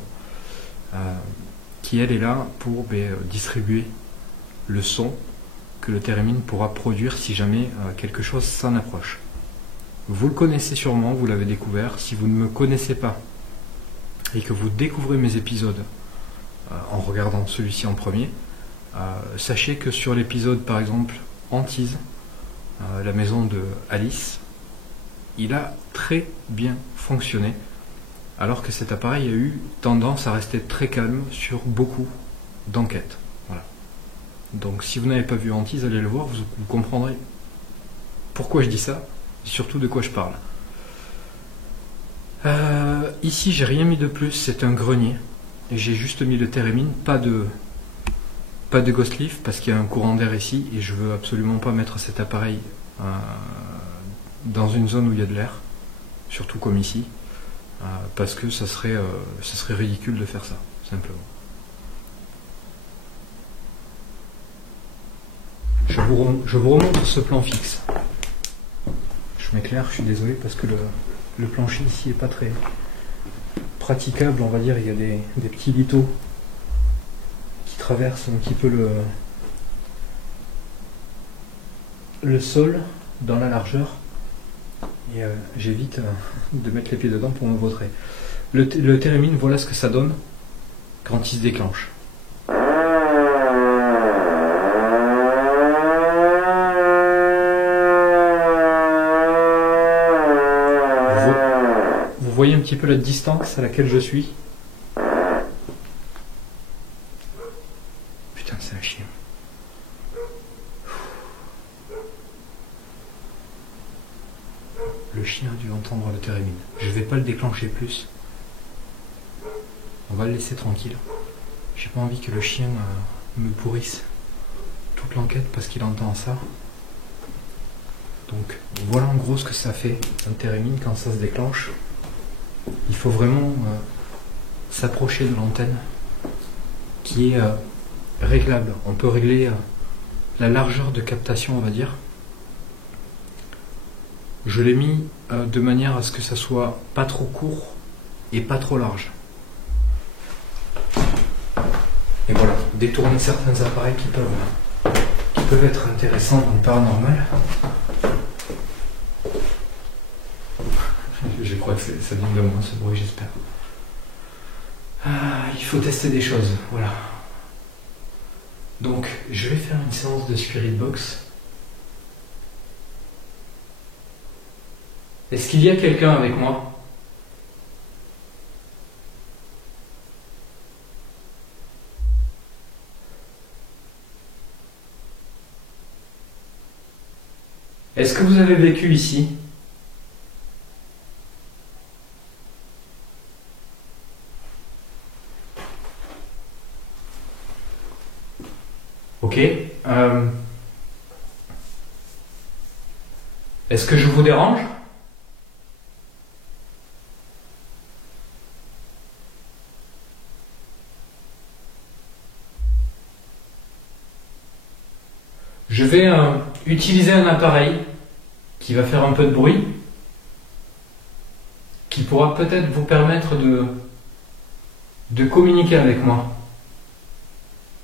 qui elle est là pour distribuer le son que le térémine pourra produire si jamais quelque chose s'en approche. Vous le connaissez sûrement, vous l'avez découvert. Si vous ne me connaissez pas et que vous découvrez mes épisodes en regardant celui-ci en premier, sachez que sur l'épisode par exemple Hantise, la maison de Alice, il a très bien fonctionné, alors que cet appareil a eu tendance à rester très calme sur beaucoup d'enquêtes. Voilà. Donc si vous n'avez pas vu Hantise, allez le voir, vous comprendrez pourquoi je dis ça, et surtout de quoi je parle. Ici j'ai rien mis de plus, c'est un grenier, et j'ai juste mis le térémine, pas de ghost leaf, parce qu'il y a un courant d'air ici, et je veux absolument pas mettre cet appareil dans une zone où il y a de l'air, surtout comme ici, parce que ça serait ridicule de faire ça, simplement. Je vous remontre ce plan fixe. Je m'éclaire, je suis désolé, parce que le plancher ici est pas très praticable, on va dire. Il y a des petits lithos qui traversent un petit peu le sol dans la largeur, et j'évite de mettre les pieds dedans pour me vautrer. Le térémine, voilà ce que ça donne quand il se déclenche. Vous voyez un petit peu la distance à laquelle je suis. Putain, c'est un chien. Le chien a dû entendre le térémine. Je vais pas le déclencher plus. On va le laisser tranquille. J'ai pas envie que le chien me pourrisse toute l'enquête parce qu'il entend ça. Donc voilà en gros ce que ça fait un térémine quand ça se déclenche. il faut vraiment s'approcher de l'antenne qui est réglable. On peut régler la largeur de captation, on va dire. Je l'ai mis de manière à ce que ça soit pas trop court et pas trop large. Et voilà, détourner certains appareils qui peuvent être intéressants dans le paranormal. Je crois que ça vient de moi, ce bruit, j'espère. Il faut tester des choses, voilà. Donc, je vais faire une séance de Spirit Box. Est-ce qu'il y a quelqu'un avec moi ? Est-ce que vous avez vécu ici ? Ok. Est-ce que je vous dérange ? Je vais utiliser un appareil qui va faire un peu de bruit, qui pourra peut-être vous permettre de communiquer avec moi.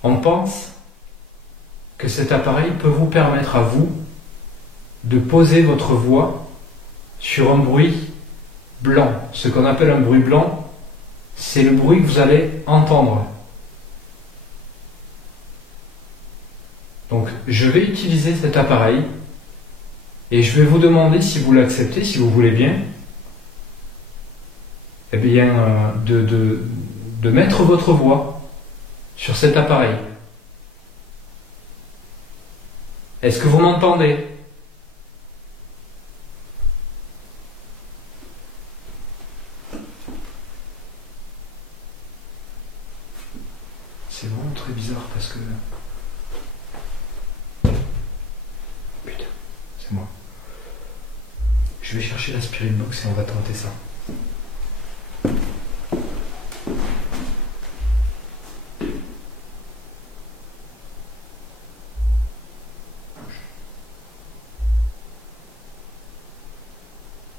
On pense que cet appareil peut vous permettre à vous de poser votre voix sur un bruit blanc. Ce qu'on appelle un bruit blanc, c'est le bruit que vous allez entendre. Donc, je vais utiliser cet appareil et je vais vous demander, si vous l'acceptez, si vous voulez bien, eh bien, de mettre votre voix sur cet appareil. Est-ce que vous m'entendez ? C'est vraiment très bizarre parce que... Putain, c'est moi. Je vais chercher la Spirit Box et on va tenter ça.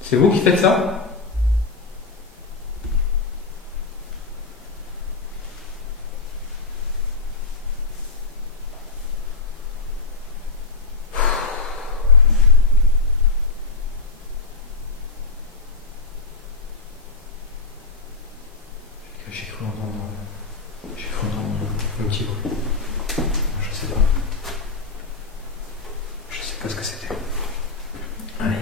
C'est vous qui faites ça ? J'ai cru entendre un petit bruit. Je sais pas. Je sais pas ce que c'était. Allez.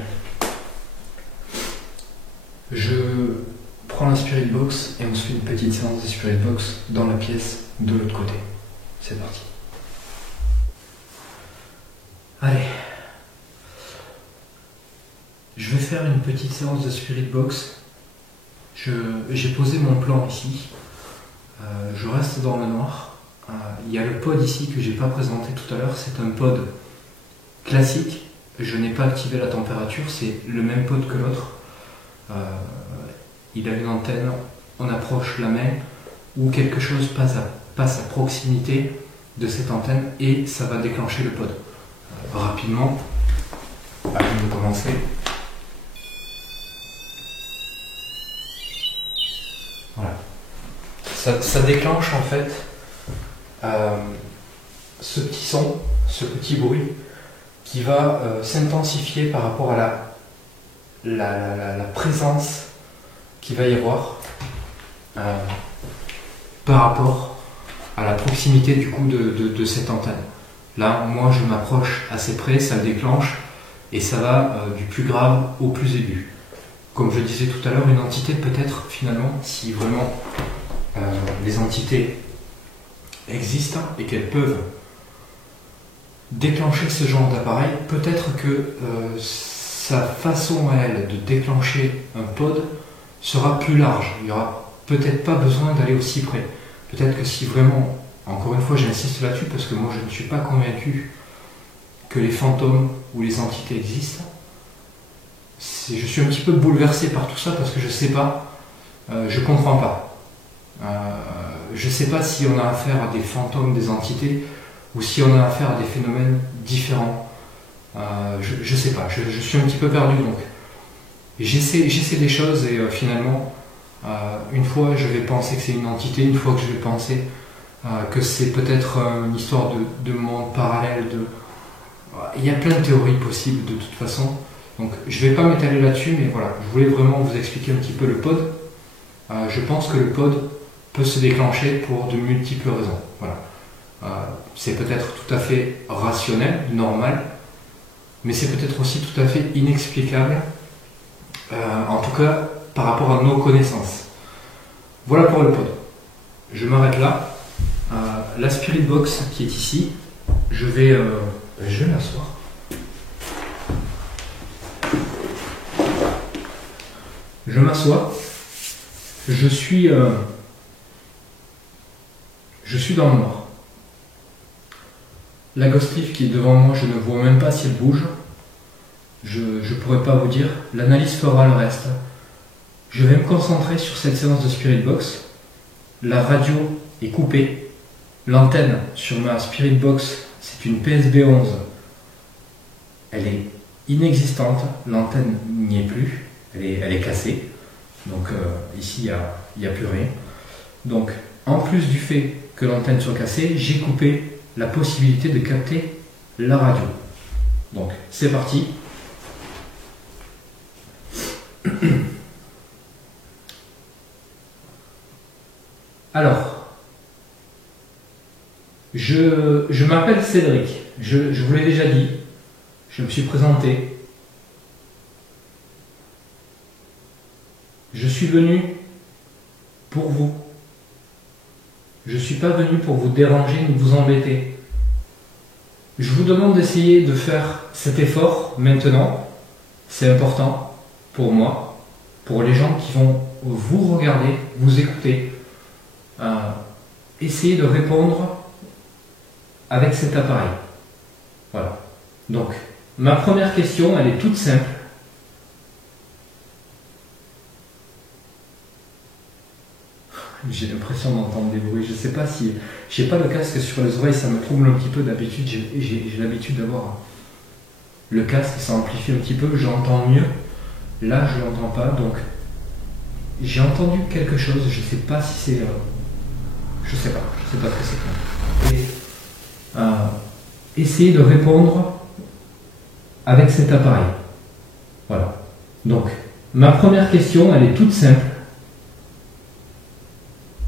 Je prends la Spirit Box et on se fait une petite séance de Spirit Box dans la pièce de l'autre côté. C'est parti. Allez. Je vais faire une petite séance de Spirit Box. J'ai posé mon plan ici. Je reste dans le noir. Il y a le pod ici que j'ai pas présenté tout à l'heure. C'est un pod classique. Je n'ai pas activé la température. C'est le même pod que l'autre. Il a une antenne. On approche la main ou quelque chose passe à proximité de cette antenne et ça va déclencher le pod. Rapidement, avant de commencer. Voilà. Ça déclenche en fait ce petit son, ce petit bruit qui va s'intensifier par rapport à la présence qu'il va y avoir par rapport à la proximité du coup de cette antenne. Là, moi je m'approche assez près, ça le déclenche et ça va du plus grave au plus aigu. Comme je disais tout à l'heure, une entité peut-être finalement, si vraiment les entités existent et qu'elles peuvent déclencher ce genre d'appareil, peut-être que sa façon à elle de déclencher un pod sera plus large. Il n'y aura peut-être pas besoin d'aller aussi près. Peut-être que si vraiment, encore une fois j'insiste là-dessus parce que moi je ne suis pas convaincu que les fantômes ou les entités existent. Je suis un petit peu bouleversé par tout ça parce que je ne sais pas je comprends pas. Je sais pas si on a affaire à des fantômes, des entités, ou si on a affaire à des phénomènes différents. Je sais pas, je suis un petit peu perdu, donc j'essaie des choses et finalement, une fois je vais penser que c'est une entité, une fois que je vais penser que c'est peut-être une histoire de monde parallèle. Il y a plein de théories possibles de toute façon, donc je vais pas m'étaler là-dessus, mais voilà, je voulais vraiment vous expliquer un petit peu le pod. Je pense que le pod peut se déclencher pour de multiples raisons. Voilà. C'est peut-être tout à fait rationnel, normal, mais c'est peut-être aussi tout à fait inexplicable, en tout cas par rapport à nos connaissances. Voilà pour le pod. Je m'arrête là. La Spirit Box qui est ici, je vais l'asseoir. Je m'assois. Je suis dans le noir. La Ghost Leaf qui est devant moi, je ne vois même pas si elle bouge. Je ne pourrais pas vous dire. L'analyse fera le reste. Je vais me concentrer sur cette séance de Spirit Box. La radio est coupée. L'antenne sur ma Spirit Box, c'est une PSB 11. Elle est inexistante. L'antenne n'y est plus. Elle est cassée. Donc ici, il n'y a plus rien. Donc, en plus du fait que l'antenne soit cassée, j'ai coupé la possibilité de capter la radio. Donc, c'est parti. Alors, je m'appelle Cédric. Je vous l'ai déjà dit. Je me suis présenté. Je suis venu pour vous. Je ne suis pas venu pour vous déranger ni vous embêter. Je vous demande d'essayer de faire cet effort maintenant. C'est important pour moi, pour les gens qui vont vous regarder, vous écouter. Essayez de répondre avec cet appareil. Voilà. Donc, ma première question, elle est toute simple. J'ai l'impression d'entendre des bruits. Je ne sais pas si... Je n'ai pas le casque sur les oreilles, ça me trouble un petit peu. D'habitude, j'ai l'habitude d'avoir le casque, ça amplifie un petit peu, j'entends mieux. Là, je ne l'entends pas, donc j'ai entendu quelque chose, je ne sais pas si c'est... je ne sais pas ce que c'est. Et essayez de répondre avec cet appareil. Voilà. Donc, ma première question, elle est toute simple.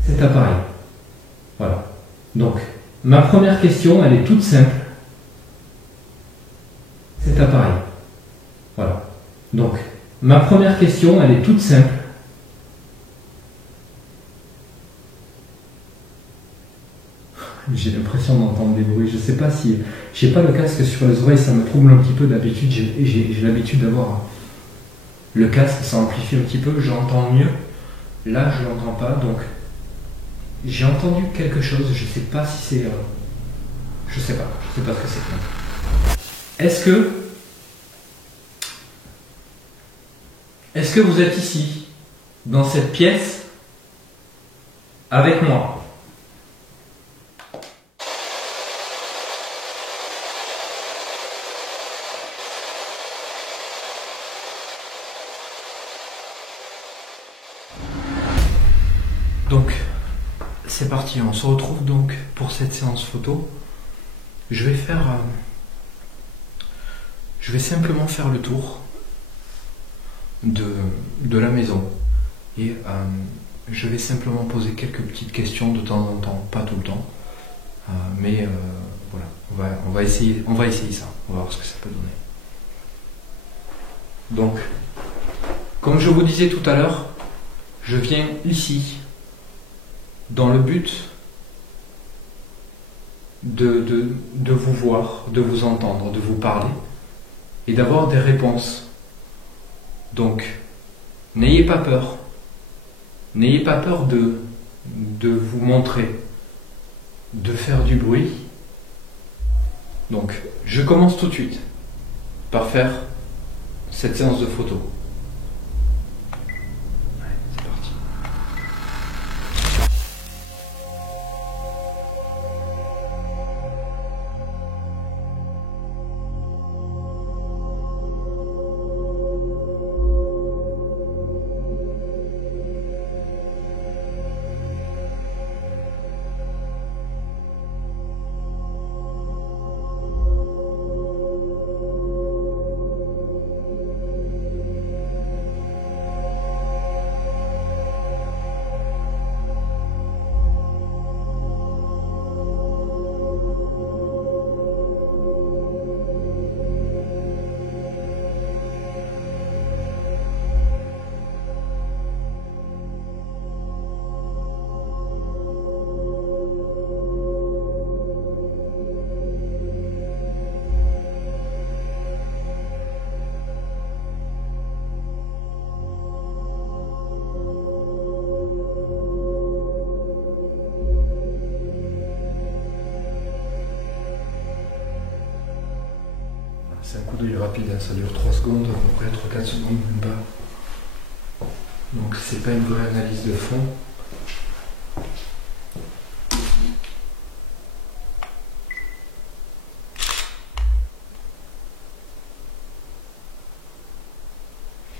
Cet appareil. Voilà. Donc, ma première question, elle est toute simple. Cet appareil. Voilà. Donc, ma première question, elle est toute simple. J'ai l'impression d'entendre des bruits. Je ne sais pas si... Je n'ai pas le casque sur les oreilles, ça me trouble un petit peu. D'habitude, j'ai l'habitude d'avoir le casque, ça amplifie un petit peu, j'entends mieux. Là, je ne l'entends pas, donc... J'ai entendu quelque chose, je ne sais pas si c'est... je sais pas ce que c'est. Est-ce que vous êtes ici, dans cette pièce, avec moi? Donc, c'est parti, on se retrouve donc pour cette séance photo. Je vais simplement faire le tour de la maison et je vais simplement poser quelques petites questions de temps en temps, pas tout le temps, mais voilà, on va essayer ça, on va voir ce que ça peut donner. Donc, comme je vous disais tout à l'heure, je viens ici dans le but de vous voir, de vous entendre, de vous parler et d'avoir des réponses. Donc, n'ayez pas peur. N'ayez pas peur de vous montrer, de faire du bruit. Donc, je commence tout de suite par faire cette séance de photo. Ouais, c'est parti. douille rapide, hein, ça dure 3 secondes, à peu près 3-4 secondes, même pas. Donc c'est pas une vraie analyse de fond.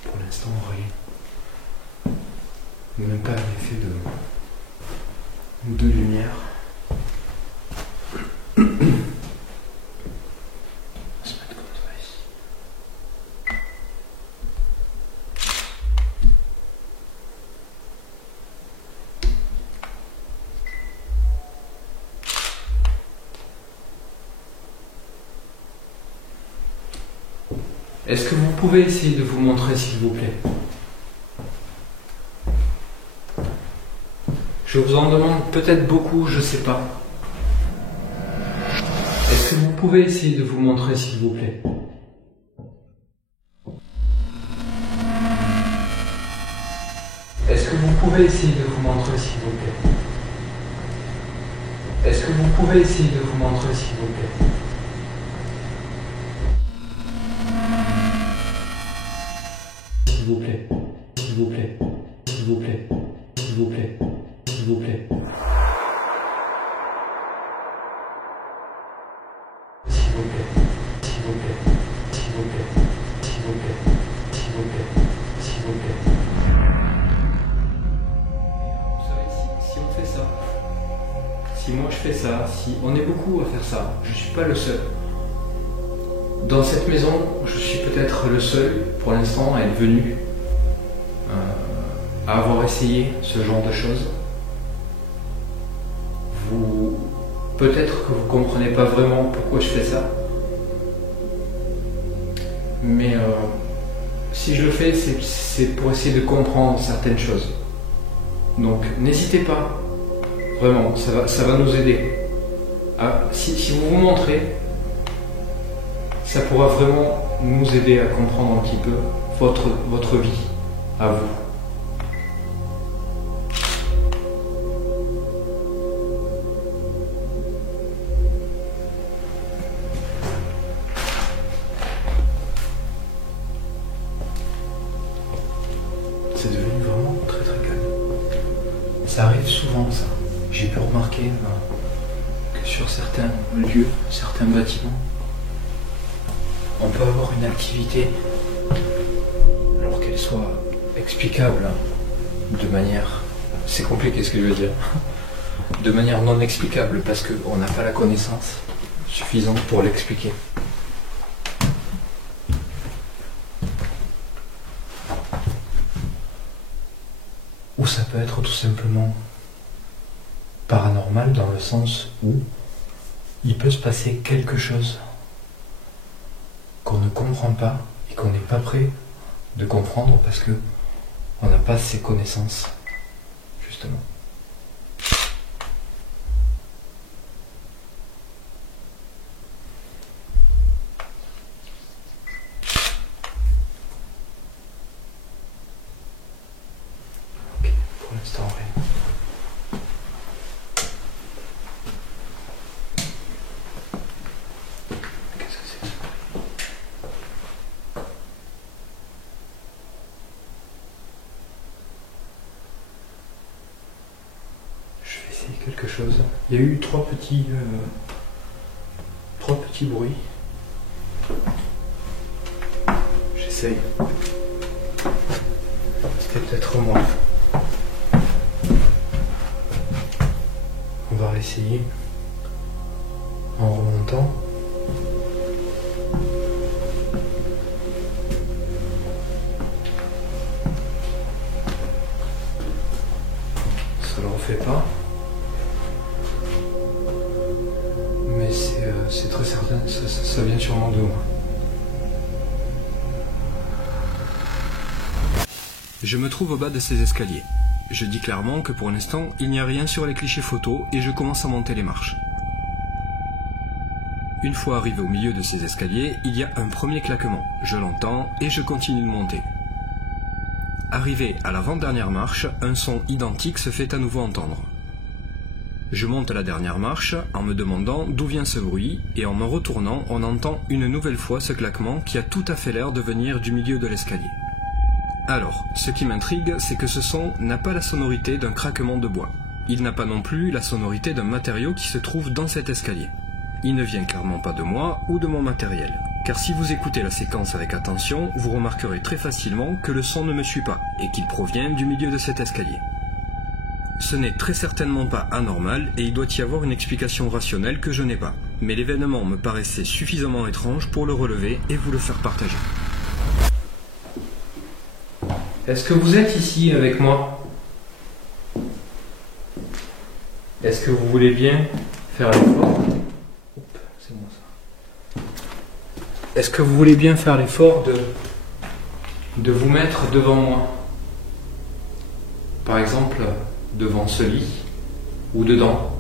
Pour l'instant, rien. Même pas un effet de lumière. Est-ce que vous pouvez essayer de vous montrer, s'il vous plaît? Je vous en demande peut-être beaucoup, je sais pas. Est-ce que vous pouvez essayer de vous montrer, s'il vous plaît? Est-ce que vous pouvez essayer de vous montrer, s'il vous plaît? Est-ce que vous pouvez essayer de vous montrer, s'il vous plaît? S'il vous plaît, s'il vous plaît, s'il vous plaît, s'il vous plaît, s'il vous plaît. S'il vous plaît, s'il vous plaît, s'il vous plaît, s'il vous plaît, s'il vous plaît, s'il vous plaît. Vous savez, si on fait ça, si moi je fais ça, si on est beaucoup à faire ça, je suis pas le seul. Dans cette maison, je suis peut-être le seul, pour l'instant, à être venu, à avoir essayé ce genre de choses. Peut-être que vous ne comprenez pas vraiment pourquoi je fais ça, mais si je le fais, c'est pour essayer de comprendre certaines choses. Donc n'hésitez pas, vraiment, ça va nous aider. Si vous vous montrez, ça pourra vraiment nous aider à comprendre un petit peu votre vie, à vous. C'est devenu vraiment très très calme. Ça arrive souvent, ça. J'ai pu remarquer que sur certains lieux, certains bâtiments, on peut avoir une activité, alors qu'elle soit explicable de manière... C'est compliqué ce que je veux dire. De manière non explicable, parce qu'on n'a pas la connaissance suffisante pour l'expliquer. Ou ça peut être tout simplement paranormal dans le sens où il peut se passer quelque chose qu'on ne comprend pas et qu'on n'est pas prêt de comprendre parce que on n'a pas ces connaissances, justement. Ok, pour l'instant rien. Qu'est-ce que c'est? Quelque chose. Il y a eu trois petits bruits. J'essaye. C'était peut-être moi. On va réessayer en remontant. Ça ne le refait pas. C'est très certain, ça vient sûrement de moi. Je me trouve au bas de ces escaliers. Je dis clairement que pour l'instant, il n'y a rien sur les clichés photos et je commence à monter les marches. Une fois arrivé au milieu de ces escaliers, il y a un premier claquement. Je l'entends et je continue de monter. Arrivé à l'avant-dernière marche, un son identique se fait à nouveau entendre. Je monte la dernière marche en me demandant d'où vient ce bruit, et en me retournant, on entend une nouvelle fois ce claquement qui a tout à fait l'air de venir du milieu de l'escalier. Alors, ce qui m'intrigue, c'est que ce son n'a pas la sonorité d'un craquement de bois. Il n'a pas non plus la sonorité d'un matériau qui se trouve dans cet escalier. Il ne vient clairement pas de moi ou de mon matériel. Car si vous écoutez la séquence avec attention, vous remarquerez très facilement que le son ne me suit pas, et qu'il provient du milieu de cet escalier. Ce n'est très certainement pas anormal, et il doit y avoir une explication rationnelle que je n'ai pas. Mais l'événement me paraissait suffisamment étrange pour le relever et vous le faire partager. Est-ce que vous êtes ici avec moi? Est-ce que vous voulez bien faire l'effort? C'est bon ça. Est-ce que vous voulez bien faire l'effort de vous mettre devant moi? Par exemple, devant ce lit ou dedans.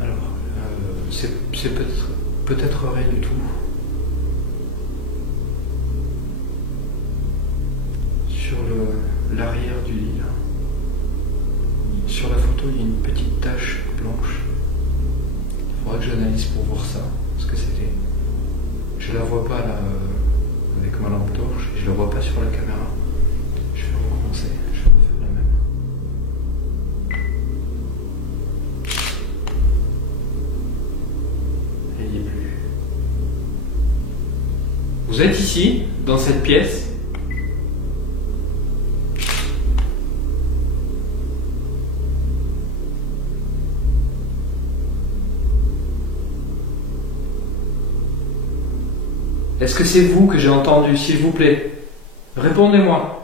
Alors, c'est peut-être rien du tout. Sur l'arrière du lit, là. Sur la photo, il y a une petite tache blanche. Il faudrait que j'analyse pour voir ça, parce que c'était. Je la vois pas là avec ma lampe torche, et je la vois pas sur la caméra. Je vais recommencer, je vais refaire la même. Elle n'y est plus. Vous êtes ici, dans cette pièce? Est-ce que c'est vous que j'ai entendu, s'il vous plaît? Répondez-moi.